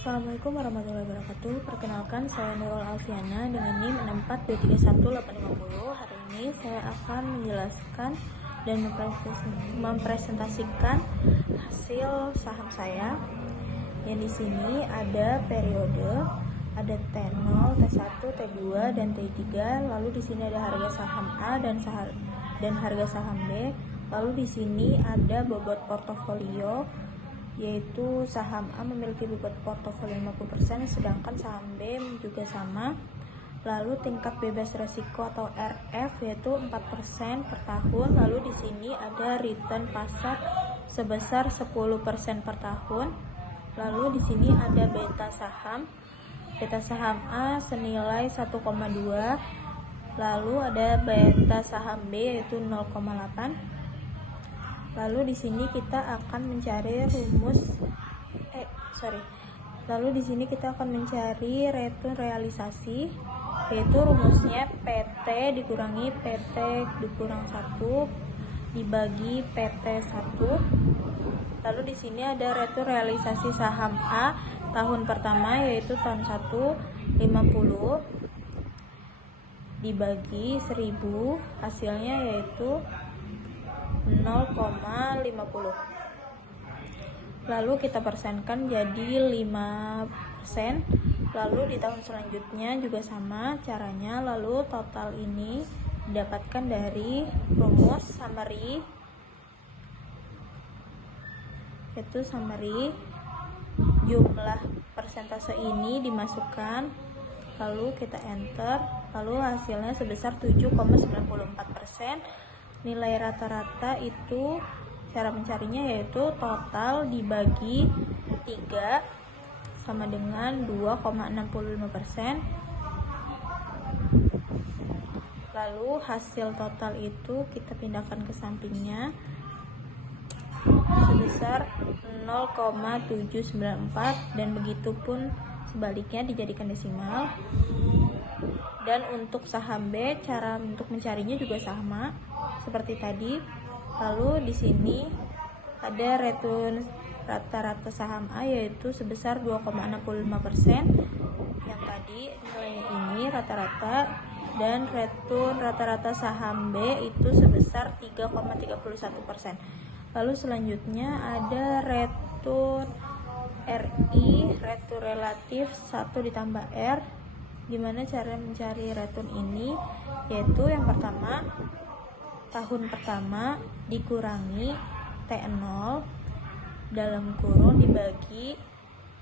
Assalamualaikum warahmatullahi wabarakatuh. Perkenalkan, saya Nurul Alfiana dengan NIM 642318050. Hari ini saya akan menjelaskan dan mempresentasikan hasil saham saya. Yang di sini ada periode, ada T0, T1, T2 dan T3. Lalu di sini ada harga saham A dan harga saham B. Lalu di sini ada bobot portofolio, yaitu saham A memiliki bobot portofolio 50%, sedangkan saham B juga sama. Lalu tingkat bebas resiko atau RF yaitu 4% per tahun. Lalu di sini ada return pasar sebesar 10% per tahun. Lalu di sini ada beta saham. Beta saham A senilai 1,2. Lalu ada beta saham B yaitu 0,8. Lalu di sini kita akan mencari return realisasi, yaitu rumusnya PT dikurangi PT dikurang 1 dibagi PT 1. Lalu di sini ada return realisasi saham A tahun pertama, yaitu tahun 1 50 dibagi 1000, hasilnya yaitu 0,50. Lalu kita persenkan jadi 5%. Lalu di tahun selanjutnya juga sama caranya. Lalu total ini didapatkan dari rumus summary, yaitu summary jumlah persentase ini dimasukkan, lalu kita enter, lalu hasilnya sebesar 7,94%. Nilai rata-rata itu cara mencarinya yaitu total dibagi 3 sama dengan 2,65%. Lalu hasil total itu kita pindahkan ke sampingnya sebesar 0,794, dan begitu pun sebaliknya dijadikan desimal. Dan untuk saham B, cara untuk mencarinya juga sama seperti tadi. Lalu di sini ada return rata-rata saham A yaitu sebesar 2,65%. Yang tadi nilainya ini rata-rata, dan return rata-rata saham B itu sebesar 3,31%. Lalu selanjutnya ada return RI, return relatif 1 ditambah R. Gimana cara mencari return ini? Yaitu yang pertama, tahun pertama dikurangi T0 dalam kurung dibagi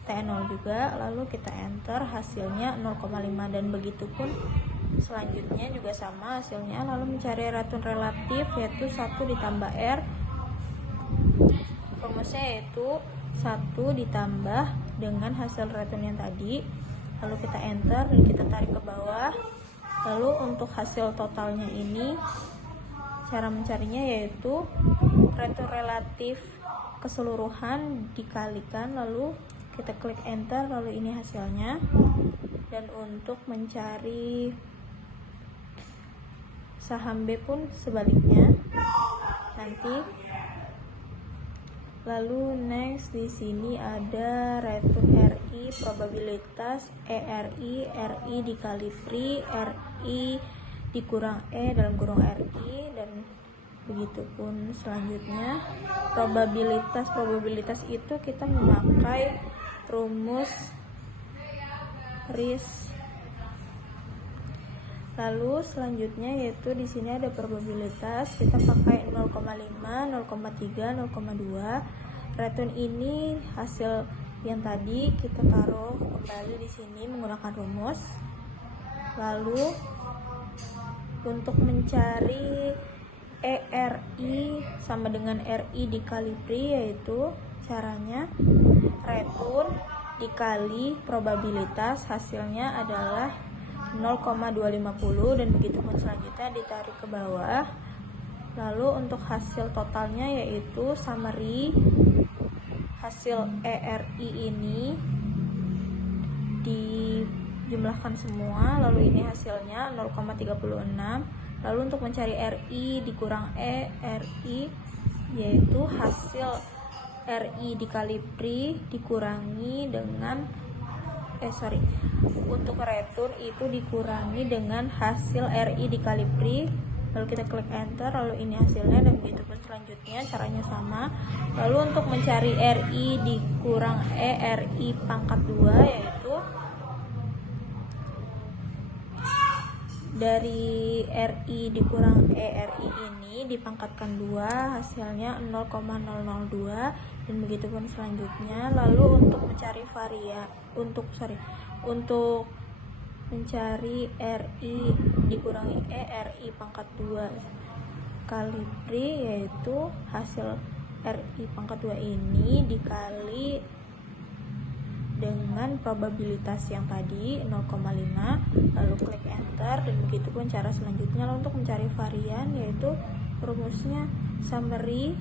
T0 juga, lalu kita enter, hasilnya 0,5, dan begitu pun selanjutnya juga sama hasilnya. Lalu mencari return relatif yaitu 1 ditambah R. Rumusnya yaitu 1 ditambah dengan hasil return yang tadi, lalu kita enter dan kita tarik ke bawah. Lalu untuk hasil totalnya ini cara mencarinya yaitu return relatif keseluruhan dikalikan, lalu kita klik enter, lalu ini hasilnya. Dan untuk mencari saham B pun sebaliknya nanti. Lalu next di sini ada return RI, probabilitas ERI, RI dikali free, RI dikurang E dalam kurung RI, dan begitu pun selanjutnya. Probabilitas itu kita memakai rumus risk. Lalu selanjutnya yaitu di sini ada probabilitas, kita pakai 0,5, 0,3, 0,2. Return ini hasil yang tadi kita taruh kembali di sini menggunakan rumus. Lalu untuk mencari ERI sama dengan RI dikali free, yaitu caranya return dikali probabilitas, hasilnya adalah 0,250, dan begitu pun selanjutnya ditarik ke bawah. Lalu untuk hasil totalnya yaitu summary hasil ERI ini dijumlahkan semua, lalu ini hasilnya 0,36. Lalu untuk mencari RI dikurang RI yaitu hasil RI dikali PRI dikurangi dengan untuk return itu dikurangi dengan hasil RI dikali PRI, lalu kita klik enter, lalu ini hasilnya, dan begitu pun selanjutnya caranya sama. Lalu untuk mencari RI dikurang RI pangkat 2, yaitu dari RI dikurang RI ini dipangkatkan 2, hasilnya 0,002, dan begitu pun selanjutnya. Lalu untuk mencari untuk mencari RI dikurangi RI pangkat 2 kali PRI, yaitu hasil RI pangkat 2 ini dikali dengan probabilitas yang tadi 0,5, lalu klik enter, dan begitu pun cara selanjutnya. Lalu untuk mencari varian, yaitu rumusnya summary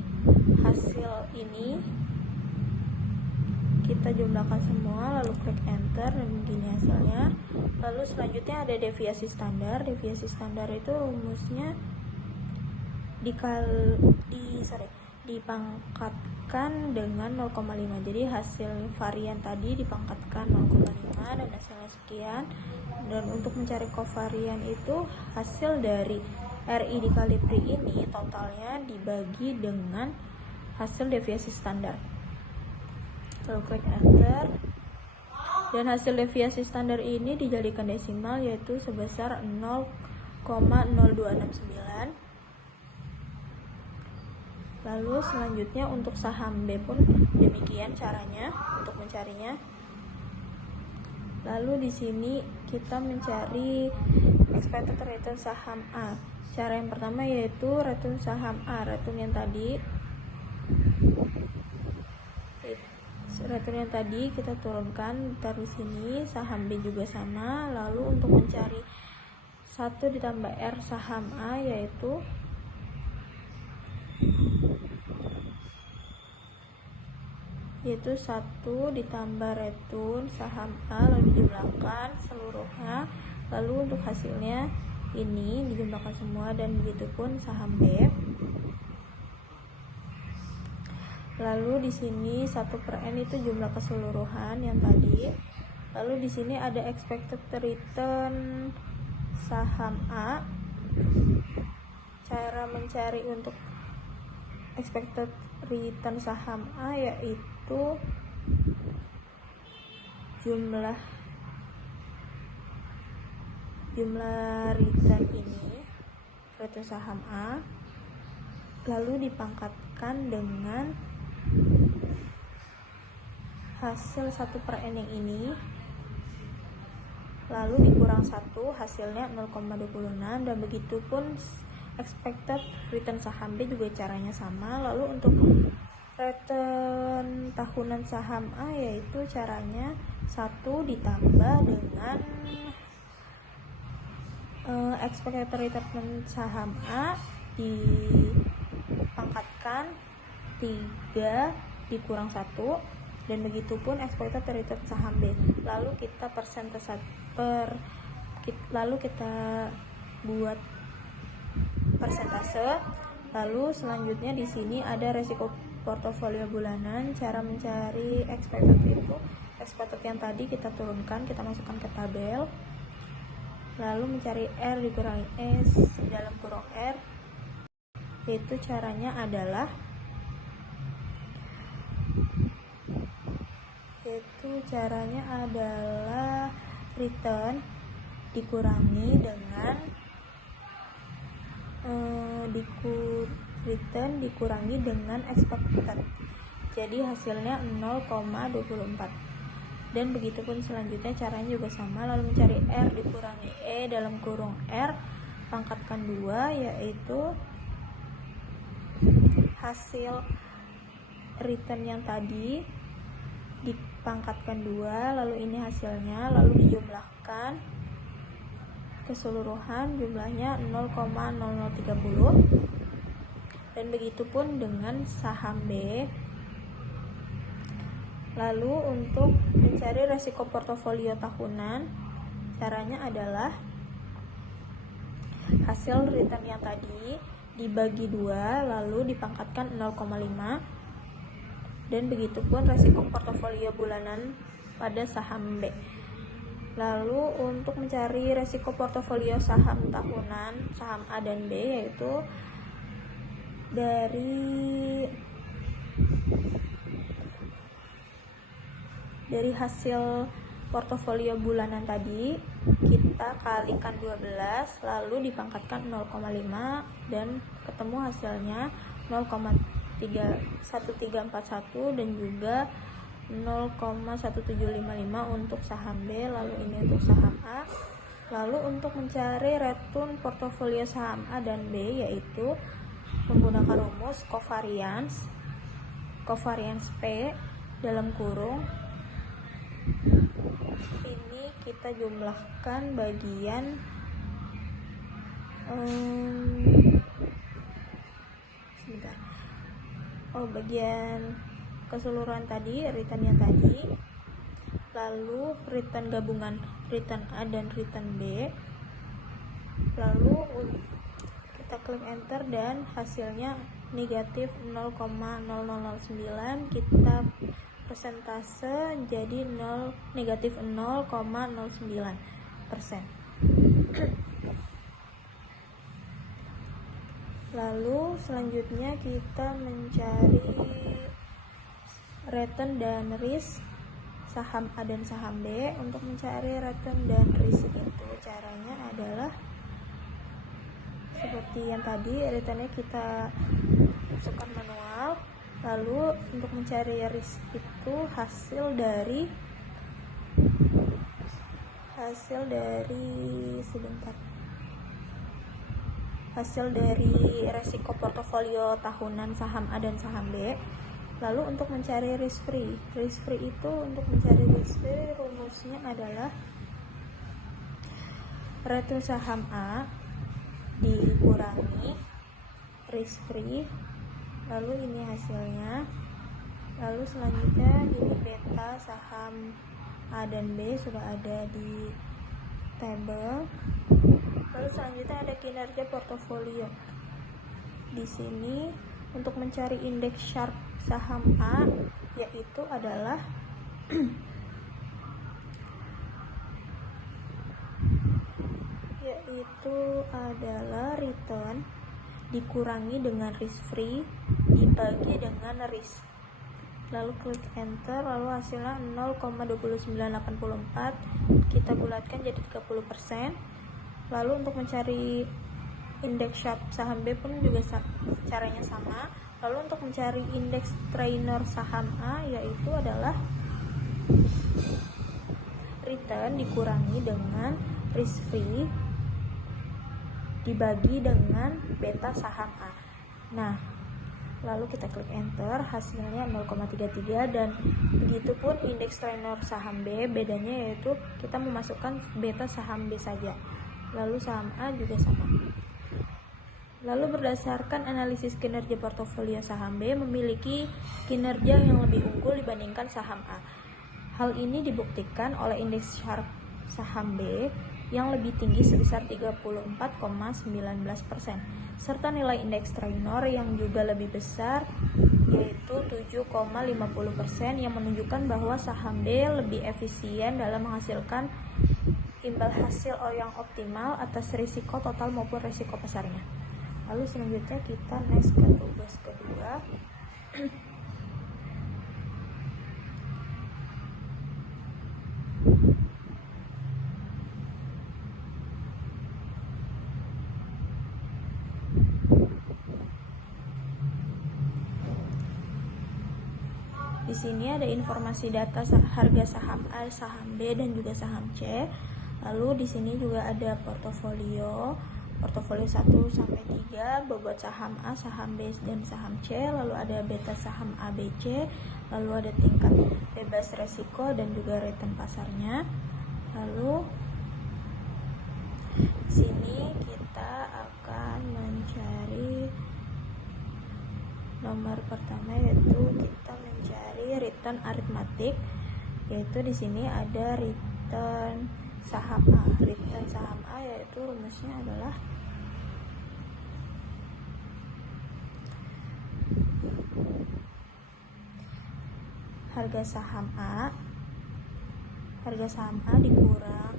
hasil ini kita jumlahkan semua, lalu klik enter, dan begini hasilnya. Lalu selanjutnya ada deviasi standar. Deviasi standar itu rumusnya dipangkatkan dengan 0,5. Jadi hasil varian tadi dipangkatkan 0,5 dan hasilnya sekian. Dan untuk mencari kovarian itu hasil dari RI dikali PRI ini totalnya dibagi dengan hasil deviasi standar. Lalu klik enter, dan hasil deviasi standar ini dijadikan desimal, yaitu sebesar 0,0269. Lalu selanjutnya untuk saham B pun demikian caranya untuk mencarinya. Lalu di sini kita mencari expected return saham A. Cara yang pertama yaitu return saham A, return yang tadi kita turunkan, taruh di sini. Saham B juga sama. Lalu untuk mencari 1 ditambah R saham A, yaitu yaitu 1 ditambah return saham A lalu dijumlahkan seluruhnya, lalu untuk hasilnya ini dijumlahkan semua, dan begitu pun saham B. Lalu di sini 1/n itu jumlah keseluruhan yang tadi. Lalu di sini ada expected return saham A. Cara mencari untuk expected return saham A yaitu jumlah return ini, return saham A, lalu dipangkatkan dengan hasil 1/n yang ini, lalu dikurang 1, hasilnya 0,26, dan begitu pun expected return saham B juga caranya sama. Lalu untuk return tahunan saham A yaitu caranya 1 ditambah dengan expected return saham A dipangkatkan 3 dikurang 1, dan begitu pun expected return saham B. Lalu kita buat persentase. Lalu selanjutnya di sini ada resiko portofolio bulanan. Cara mencari expected itu, expected yang tadi kita turunkan, kita masukkan ke tabel. Lalu mencari R dikurangi S dalam kurung R, yaitu caranya adalah return dikurangi dengan expected, jadi hasilnya 0,24, dan begitu pun selanjutnya caranya juga sama. Lalu mencari R dikurangi E dalam kurung R pangkatkan 2, yaitu hasil return yang tadi dipangkatkan 2, lalu ini hasilnya, lalu dijumlahkan keseluruhan, jumlahnya 0,0030, dan begitu pun dengan saham B. Lalu untuk mencari resiko portofolio tahunan, caranya adalah hasil return yang tadi dibagi 2 lalu dipangkatkan 0,5, dan begitu pun resiko portofolio bulanan pada saham B. Lalu untuk mencari resiko portofolio saham tahunan, saham A dan B, yaitu dari hasil portofolio bulanan tadi kita kalikan 12 lalu dipangkatkan 0,5 dan ketemu hasilnya 0,1341 dan juga 0,1755 untuk saham B, lalu ini untuk saham A. Lalu untuk mencari return portofolio saham A dan B yaitu menggunakan rumus covariance P dalam kurung ini kita jumlahkan bagian bagian keseluruhan tadi, returnnya tadi, lalu return gabungan return A dan return B, lalu kita klik enter dan hasilnya negatif 0,0009, kita persentase jadi negatif 0,09%. Lalu selanjutnya kita mencari return dan risk saham A dan saham B. Untuk mencari return dan risk itu caranya adalah seperti yang tadi, returnnya kita masukkan manual. Lalu untuk mencari risk itu hasil dari resiko portofolio tahunan saham A dan saham B. Lalu untuk mencari risk free itu, untuk mencari risk free rumusnya adalah return saham A dikurangi risk free, lalu ini hasilnya. Lalu selanjutnya ini beta saham A dan B sudah ada di tabel. Lalu selanjutnya ada kinerja portofolio. Di sini untuk mencari indeks Sharpe saham A yaitu adalah return dikurangi dengan risk free dibagi dengan risk. Lalu klik enter, lalu hasilnya 0,2984, kita bulatkan jadi 30%. Lalu untuk mencari indeks Sharpe saham B pun juga caranya sama. Lalu untuk mencari indeks trainer saham A yaitu adalah return dikurangi dengan risk free dibagi dengan beta saham A. Nah, lalu kita klik enter, hasilnya 0,33 dan begitupun indeks trainer saham B, bedanya yaitu kita memasukkan beta saham B saja. Lalu saham A juga sama. Lalu berdasarkan analisis kinerja portofolio saham B memiliki kinerja yang lebih unggul dibandingkan saham A. Hal ini dibuktikan oleh indeks Sharpe saham B yang lebih tinggi sebesar 34,19%, serta nilai indeks trainer yang juga lebih besar yaitu 7,50% yang menunjukkan bahwa saham B lebih efisien dalam menghasilkan imbal hasil yang optimal atas risiko total maupun risiko pasarnya. Lalu selanjutnya kita next ke tugas kedua. Di sini ada informasi data harga saham A, saham B, dan juga saham C. Lalu di sini juga ada portofolio 1 sampai 3, bobot saham A, saham B, dan saham C. Lalu ada beta saham ABC, lalu ada tingkat bebas resiko dan juga return pasarnya. Lalu di sini kita akan mencari nomor pertama yaitu kita mencari return aritmatik, yaitu di sini ada return saham A. Return saham A yaitu rumusnya adalah harga saham A dikurang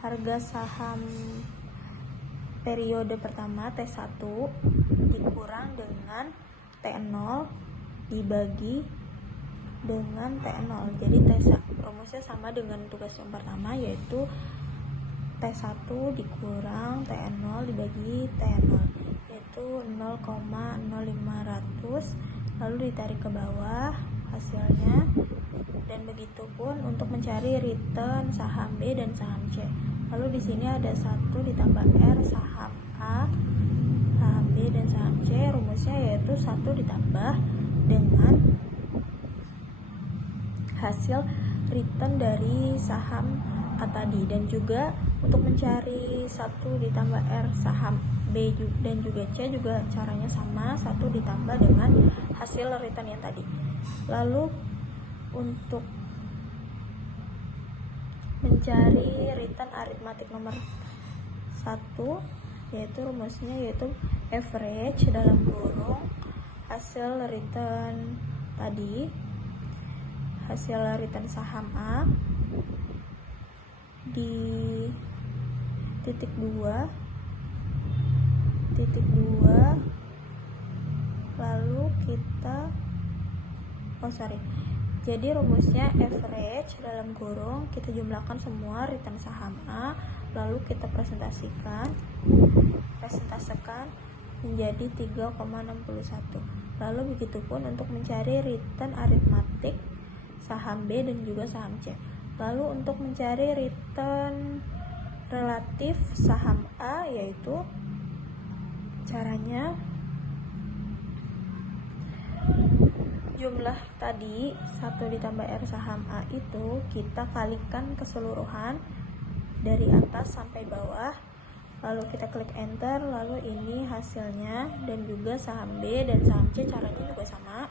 harga saham periode pertama T1 dikurang dengan T0 dibagi dengan T0. Jadi rumusnya sama dengan tugas yang pertama, yaitu T1 dikurang T0 dibagi T0, yaitu 0,0500, lalu ditarik ke bawah hasilnya. Dan begitu pun untuk mencari return saham B dan saham C. Lalu di sini ada 1 ditambah R saham A, saham B dan saham C. Rumusnya yaitu 1 ditambah dengan hasil return dari saham A tadi. Dan juga untuk mencari 1 ditambah R saham B dan juga C juga caranya sama, 1 ditambah dengan hasil return yang tadi. Lalu untuk mencari return aritmatik nomor 1, yaitu rumusnya yaitu average dalam kurung hasil return tadi, hasil return saham A di titik 2, lalu kita jadi rumusnya average dalam kurung kita jumlahkan semua return saham A, lalu kita presentasikan menjadi 3,61. Lalu begitupun untuk mencari return aritmatik saham B dan juga saham C. Lalu untuk mencari return relatif saham A, yaitu caranya jumlah tadi 1 ditambah R saham A itu kita kalikan keseluruhan dari atas sampai bawah, lalu kita klik enter, lalu ini hasilnya. Dan juga saham B dan saham C caranya juga sama.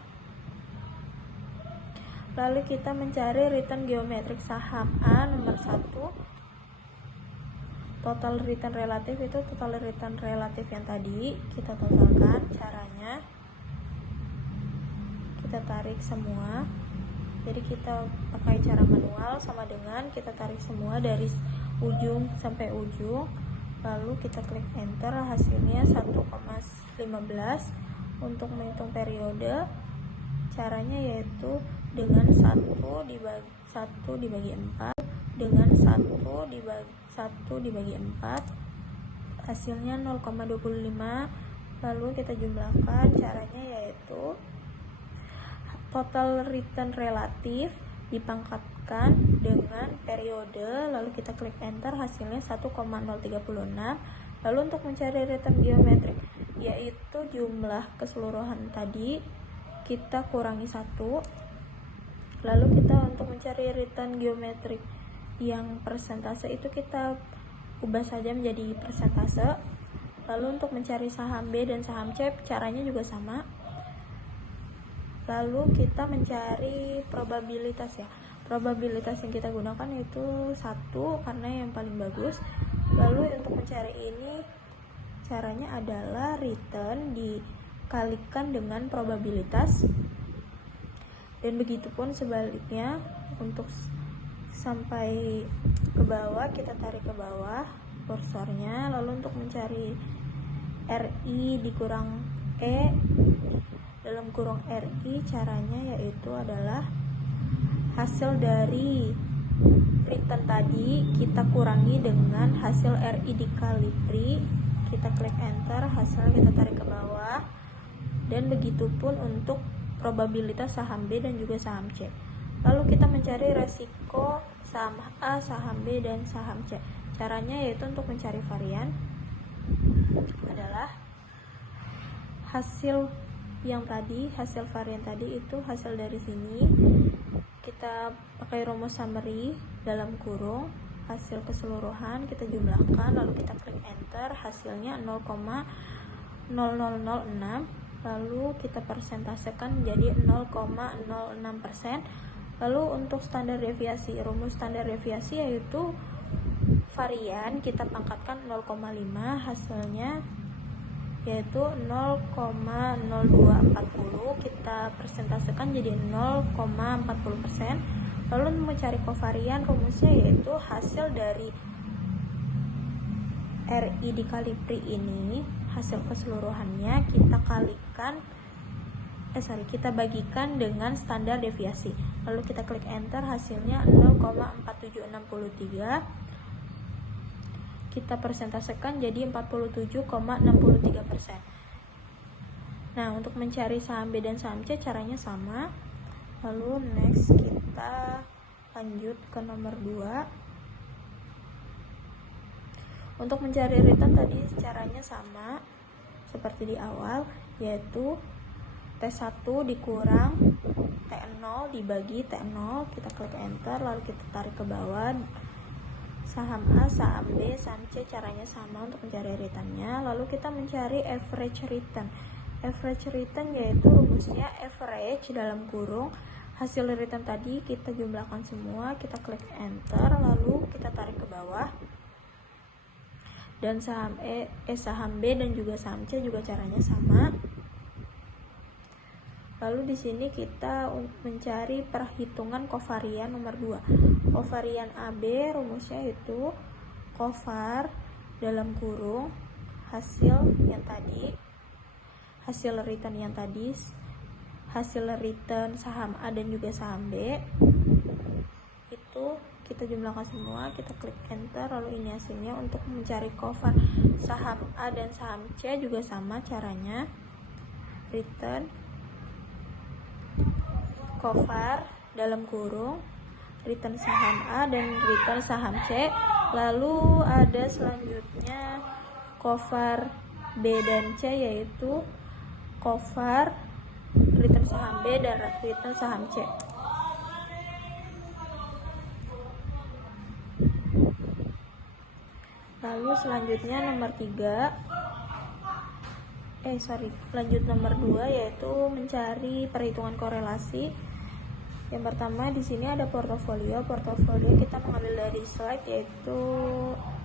Lalu kita mencari return geometrik saham A nomor 1. Total return relatif itu total return relatif yang tadi kita totalkan. Caranya kita tarik semua, jadi kita pakai cara manual, sama dengan kita tarik semua dari ujung sampai ujung, lalu kita klik enter, hasilnya 1,15. Untuk menghitung periode caranya yaitu dengan 1 dibagi 4 dengan 1 dibagi 4, hasilnya 0,25. lalu kita jumlahkan. Caranya yaitu total return relatif dipangkatkan dengan periode, lalu kita klik enter, hasilnya 1,036. Lalu untuk mencari return geometrik, yaitu jumlah keseluruhan tadi kita kurangi 1. Lalu kita untuk mencari return geometrik yang persentase itu kita ubah saja menjadi persentase. Lalu untuk mencari saham B dan saham C caranya juga sama. Lalu kita mencari probabilitas ya. Probabilitas yang kita gunakan itu 1 karena yang paling bagus. Lalu untuk mencari ini caranya adalah return dikalikan dengan probabilitas. Dan begitupun sebaliknya, untuk sampai ke bawah kita tarik ke bawah kursornya. Lalu untuk mencari RI dikurang E dalam kurung RI, caranya yaitu adalah hasil dari return tadi kita kurangi dengan hasil RI dikali PRI. Kita klik enter, hasilnya kita tarik ke bawah. Dan begitupun untuk probabilitas saham B dan juga saham C. Lalu kita mencari resiko saham A, saham B, dan saham C. Caranya yaitu untuk mencari varian adalah hasil yang tadi, hasil varian tadi itu hasil dari sini. Kita pakai rumus summary dalam kurung hasil keseluruhan kita jumlahkan, lalu kita klik enter, hasilnya 0,0006. Lalu kita persentasekan menjadi 0,06%. Lalu untuk standar deviasi, rumus standar deviasi yaitu varian kita pangkatkan 0,5, hasilnya yaitu 0,0240, kita persentasekan jadi 0,40%. Lalu untuk mencari kovarian, rumusnya yaitu hasil dari RI dikali PRI ini, hasil keseluruhannya kita bagikan dengan standar deviasi. Lalu kita klik enter, hasilnya 0,4763. Kita persentasekan jadi 47,63%. Nah, untuk mencari saham B dan saham C caranya sama. Lalu next kita lanjut ke nomor 2. Untuk mencari return tadi caranya sama seperti di awal, yaitu T1 dikurang T0 dibagi T0. Kita klik enter, lalu kita tarik ke bawah. Saham A, saham B, saham C caranya sama untuk mencari returnnya. Lalu kita mencari average return. Average return yaitu rumusnya average dalam kurung hasil return tadi kita jumlahkan semua. Kita klik enter, lalu kita tarik ke bawah. Dan saham B dan juga saham C juga caranya sama. Lalu di sini kita mencari perhitungan kovarian nomor 2. Kovarian AB rumusnya itu kovar dalam kurung hasil return yang tadi, hasil return saham A dan juga saham B itu kita jumlahkan semua. Kita klik enter, lalu ini hasilnya. Untuk mencari kovar saham A dan saham C juga sama caranya, return kovar dalam kurung return saham A dan return saham C. Lalu ada selanjutnya kovar B dan C, yaitu kovar return saham B dan return saham C. Lalu selanjutnya nomor 2 yaitu mencari perhitungan korelasi. Yang pertama di sini ada portofolio. Portofolio kita mengambil dari slide yaitu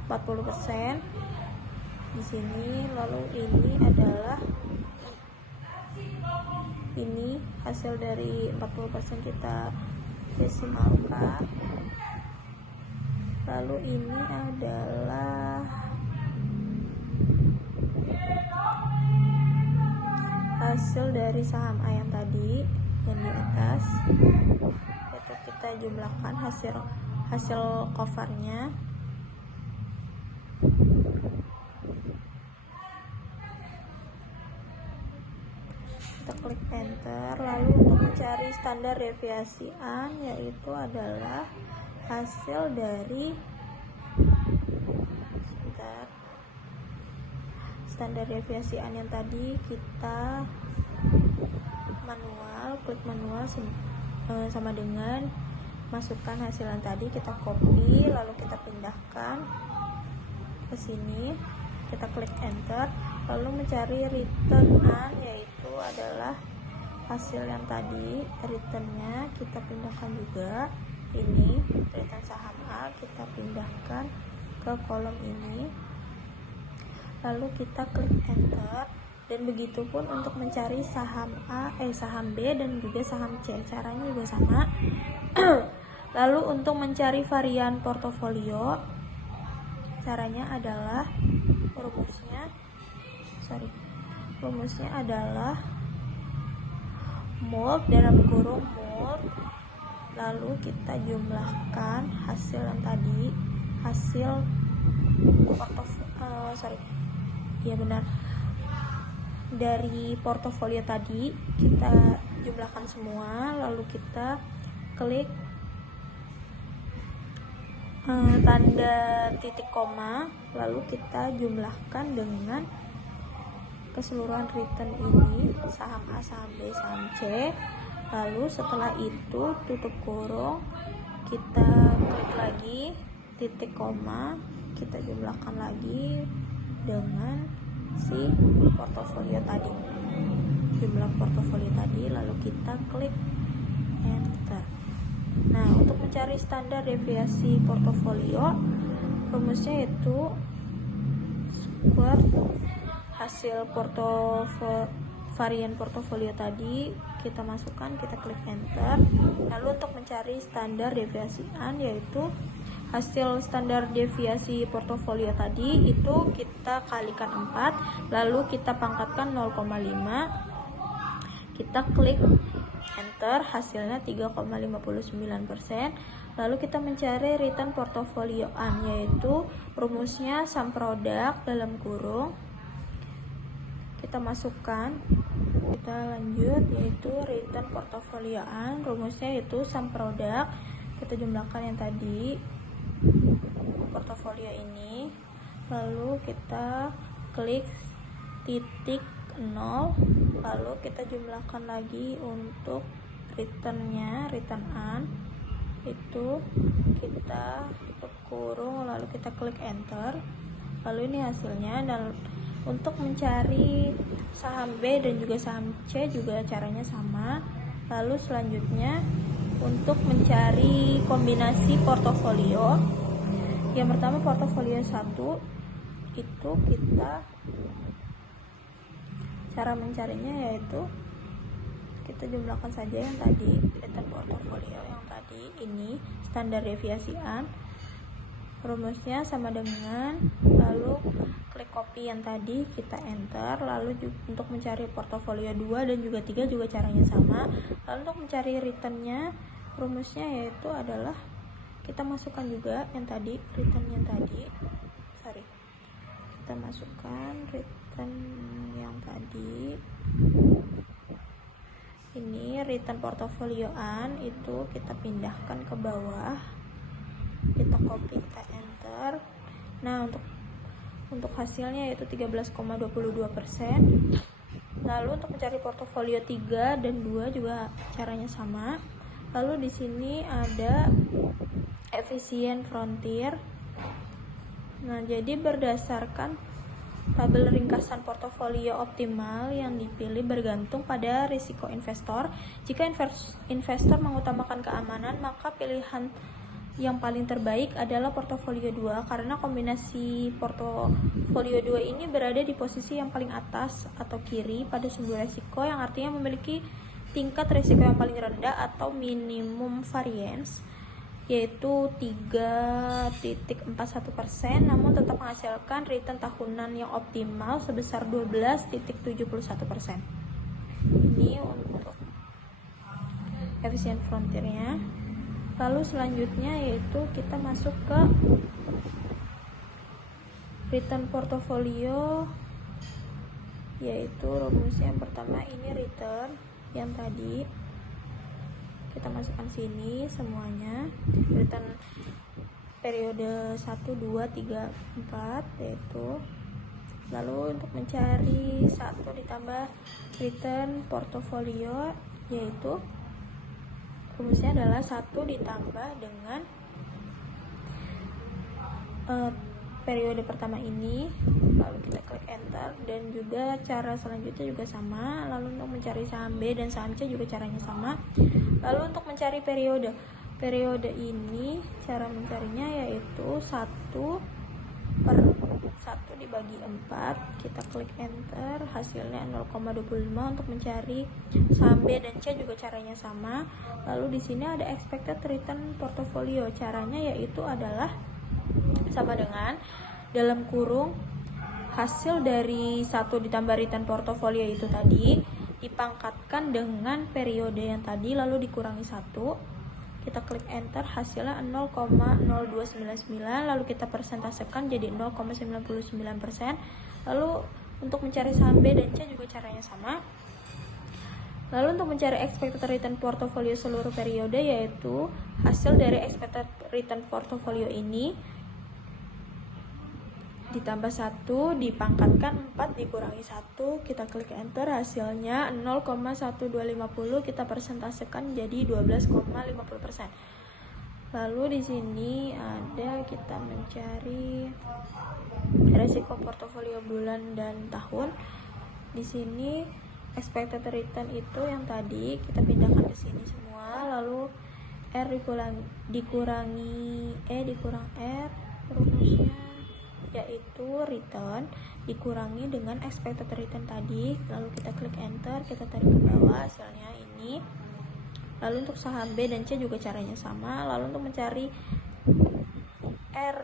40% di sini. Lalu ini hasil dari 40% kita desimalkan. Lalu ini adalah hasil dari saham A yang tadi yang di atas. Itu kita jumlahkan hasil covernya. Kita klik enter. Lalu untuk mencari standar deviasian, yaitu adalah hasil dari standar deviasian yang tadi kita klik manual sama dengan masukkan hasil yang tadi, kita copy lalu kita pindahkan ke sini. Kita klik enter, lalu mencari return, yaitu adalah hasil yang tadi, returnnya kita pindahkan juga. Ini return saham A kita pindahkan ke kolom ini, lalu kita klik enter. Dan begitu pun untuk mencari saham B dan juga saham C, caranya juga sama. Lalu untuk mencari varian portofolio, caranya adalah rumusnya adalah mold dalam kurung mold, lalu kita jumlahkan hasil yang tadi, dari portofolio tadi kita jumlahkan semua, lalu kita klik tanda titik koma, lalu kita jumlahkan dengan keseluruhan return ini, saham A, saham B, saham C. Lalu setelah itu tutup kurung, kita klik lagi titik koma, kita jumlahkan lagi dengan si portofolio tadi, jumlah portofolio tadi, lalu kita klik enter. Nah, untuk mencari standar deviasi portofolio, rumusnya itu square hasil varian portofolio tadi kita masukkan, kita klik enter. Lalu untuk mencari standar deviasian, yaitu hasil standar deviasi portofolio tadi itu kita kalikan 4, lalu kita pangkatkan 0,5, kita klik enter, hasilnya 3,59%. Lalu kita mencari return portofolioan, yaitu rumusnya sum product dalam kurung, kita masukkan, kita lanjut, yaitu return portofolioan, rumusnya yaitu sum product, kita jumlahkan yang tadi portofolio ini, lalu kita klik titik 0, lalu kita jumlahkan lagi untuk returnnya, return an itu kita tutup kurung, lalu kita klik enter, lalu ini hasilnya. Dan untuk mencari saham B dan juga saham C juga caranya sama. Lalu selanjutnya untuk mencari kombinasi portofolio, yang pertama portofolio 1 itu cara mencarinya yaitu kita jumlahkan saja yang tadi return portofolio yang tadi ini standar deviasian, rumusnya sama dengan, lalu klik copy yang tadi, kita enter. Lalu untuk mencari portofolio 2 dan juga 3 juga caranya sama. Lalu untuk mencari returnnya, rumusnya yaitu adalah kita masukkan juga yang tadi, return yang tadi, kita masukkan return yang tadi, ini return portofolioan itu kita pindahkan ke bawah, kita copy, kita enter. Nah untuk hasilnya yaitu 13,22%. Lalu untuk mencari portofolio 3 dan 2 juga caranya sama. Lalu di sini ada efisien frontier. Nah, jadi berdasarkan tabel ringkasan portofolio optimal yang dipilih bergantung pada risiko investor. Jika investor mengutamakan keamanan, maka pilihan yang paling terbaik adalah portofolio 2, karena kombinasi portofolio 2 ini berada di posisi yang paling atas atau kiri pada sumber risiko, yang artinya memiliki tingkat risiko yang paling rendah atau minimum variance, yaitu 3,41%, namun tetap menghasilkan return tahunan yang optimal sebesar 12,71%. Ini untuk efisien frontiernya. Lalu selanjutnya yaitu kita masuk ke return portofolio, yaitu rumusnya yang pertama ini return yang tadi, kita masukkan sini semuanya, return periode 1, 2, 3, 4 yaitu. Lalu untuk mencari 1 ditambah return portofolio, yaitu rumusnya adalah 1 ditambah dengan periode pertama ini, lalu kita klik enter. Dan juga cara selanjutnya juga sama. Lalu untuk mencari saham B dan saham C juga caranya sama. Lalu untuk mencari periode ini, cara mencarinya yaitu 1/1 dibagi 4, kita klik enter, hasilnya 0,25. Untuk mencari saham B dan C juga caranya sama. Lalu di sini ada expected return portfolio, caranya yaitu adalah sama dengan dalam kurung hasil dari 1 ditambah return portfolio itu tadi dipangkatkan dengan periode yang tadi, lalu dikurangi 1, kita klik enter, hasilnya 0,0299, lalu kita persentasekan jadi 0,99%. Lalu untuk mencari saham B dan C juga caranya sama. Lalu untuk mencari expected return portfolio seluruh periode, yaitu hasil dari expected return portfolio ini ditambah 1 dipangkatkan 4 dikurangi 1, kita klik enter, hasilnya 0,1250, kita persentasekan jadi 12,50%. Lalu di sini ada kita mencari resiko portofolio bulan dan tahun. Di sini expected return itu yang tadi kita pindahkan ke sini semua, lalu R dikurangi E dikurang R, rumusnya yaitu return dikurangi dengan expected return tadi, lalu kita klik enter, kita tarik ke bawah, hasilnya ini sini. Lalu untuk saham B dan C juga caranya sama. Lalu untuk mencari R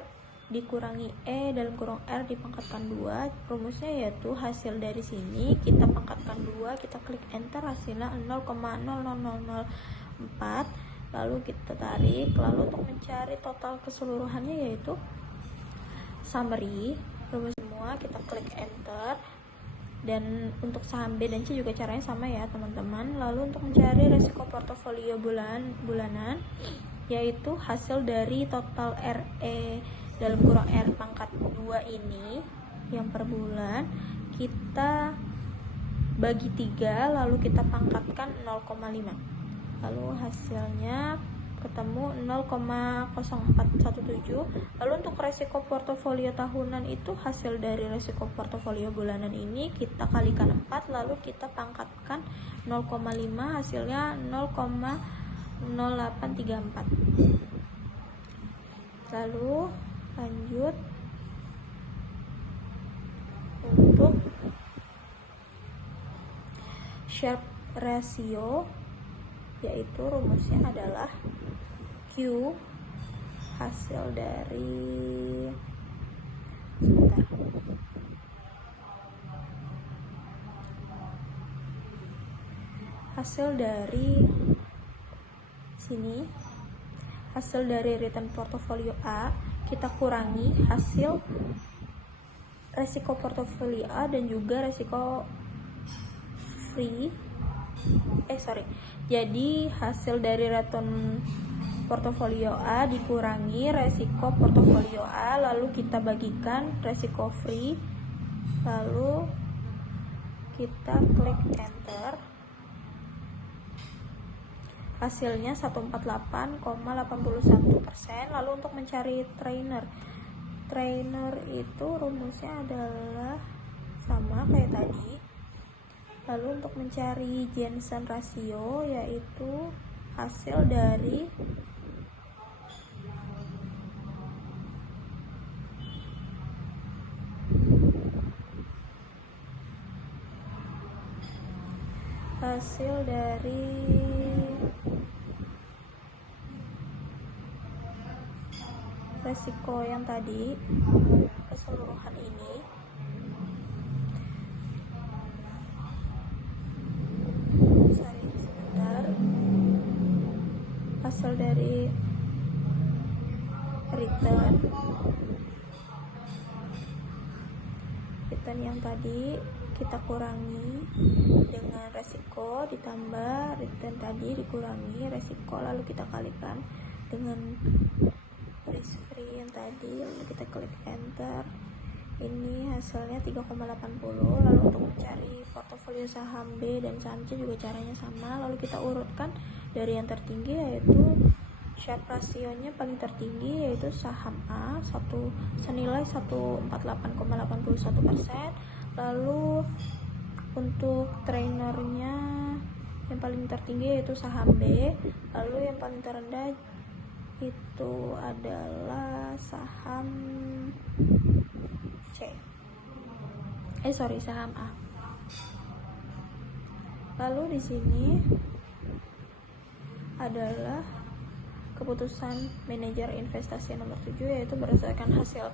dikurangi E dalam kurung R dipangkatkan 2, rumusnya yaitu hasil dari sini kita pangkatkan 2, kita klik enter, hasilnya 0,00004, lalu kita tarik. Lalu untuk mencari total keseluruhannya yaitu summary, rumus semua, kita klik enter. Dan untuk saham B dan C juga caranya sama ya teman-teman. Lalu untuk mencari resiko portofolio bulanan yaitu hasil dari total RE dalam kurung R pangkat 2 ini yang per bulan kita bagi 3, lalu kita pangkatkan 0,5, lalu hasilnya ketemu 0,0417. Lalu untuk resiko portofolio tahunan itu hasil dari resiko portofolio bulanan ini kita kalikan 4, lalu kita pangkatkan 0,5, hasilnya 0,0834. Lalu lanjut untuk Sharpe ratio, yaitu rumusnya adalah Q hasil dari sini, hasil dari return portofolio A kita kurangi hasil resiko portofolio A dan juga resiko jadi hasil dari return portofolio A dikurangi resiko portofolio A, lalu kita bagikan resiko free, lalu kita klik enter, hasilnya 148,81%. Lalu untuk mencari trainer itu rumusnya adalah sama kayak tadi. Lalu untuk mencari Jensen ratio yaitu hasil dari resiko yang tadi keseluruhan ini. Hasil dari return yang tadi kita kurangi dengan resiko ditambah return tadi dikurangi resiko, lalu kita kalikan dengan risk free yang tadi, lalu kita klik enter, ini hasilnya 3,80. Lalu untuk mencari portofolio saham B dan saham C juga caranya sama, lalu kita urutkan dari yang tertinggi yaitu Sharpe rasionya paling tertinggi yaitu saham A senilai 148,81%. Lalu untuk trainernya yang paling tertinggi yaitu saham B, lalu yang paling terendah itu adalah saham saham A. Lalu di sini adalah keputusan manajer investasi nomor 7, yaitu berdasarkan hasil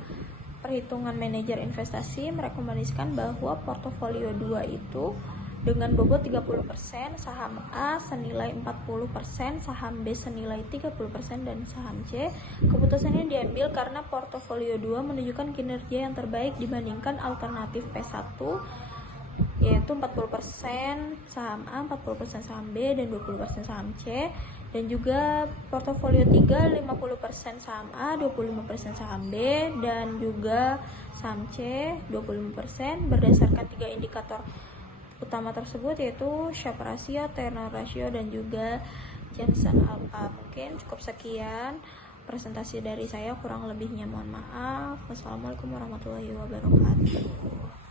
perhitungan manajer investasi merekomendasikan bahwa portofolio 2 itu dengan bobot 30%, saham A senilai 40%, saham B senilai 30%, dan saham C. Keputusannya diambil karena portofolio 2 menunjukkan kinerja yang terbaik dibandingkan alternatif P1, yaitu 40% saham A, 40% saham B, dan 20% saham C. Dan juga portofolio 3 50% saham A, 25% saham B, dan juga saham C 25%. Berdasarkan 3 indikator utama tersebut yaitu Sharpe ratio, Turner ratio, dan juga Jensen alpha. Mungkin cukup sekian presentasi dari saya, kurang lebihnya mohon maaf. Wassalamualaikum warahmatullahi wabarakatuh.